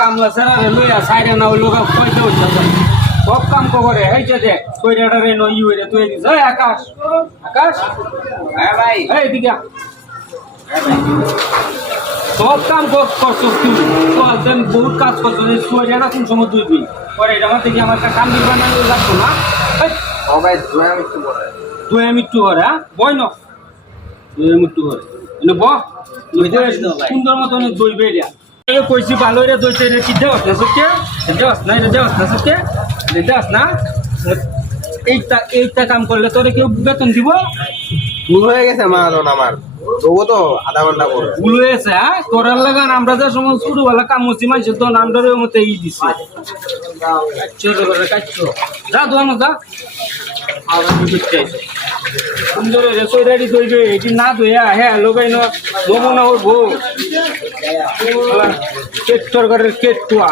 কামলা ছাড়া লইয়া সাইডে না লোক পয়সা উঠতে সব কাম করে এই যে দেখ কইরাটারে নই হইরে তুই দিস এই আকাশ আকাশ হ্যাঁ ভাই এই দিকে সব কাম করছস তুই তো একদম বহুত কাজ করছস এই সুইরাটা কোন সময় তুই পরে এটা আমার থেকে আমার একটা কাম দিবা না লাগতো না ও ভাই দুয়া মিট্টু করে তুই একটু করে হ্যাঁ বই ন তুই একটু করে ব সুন্দর মতন দই বেরিয়া কইছি ভালো রে দইতে রে কি দেওয়াস না সত্যি দেওয়াস না এটা দেওয়াস না সত্যি দেওয়াস না এইটা কাম করলে তোরে কেউ বেতন দিব ভুল হয়ে গেছে মাজন আমার তবু তো আধা ঘন্টা পরে ভুল হয়েছে হ্যাঁ করার লাগান আমরা যে সময় ছোটবেলা কাম করছি মানুষের তো নামটারের মতো ই দিচ্ছে যা দোয়ানো যা আবার সুন্দর হয়েছে সৈরারি দইবে এটি না দইয়া হ্যাঁ লোকাই নমুনা ওর বউ কেট সরকারের কেট টুয়া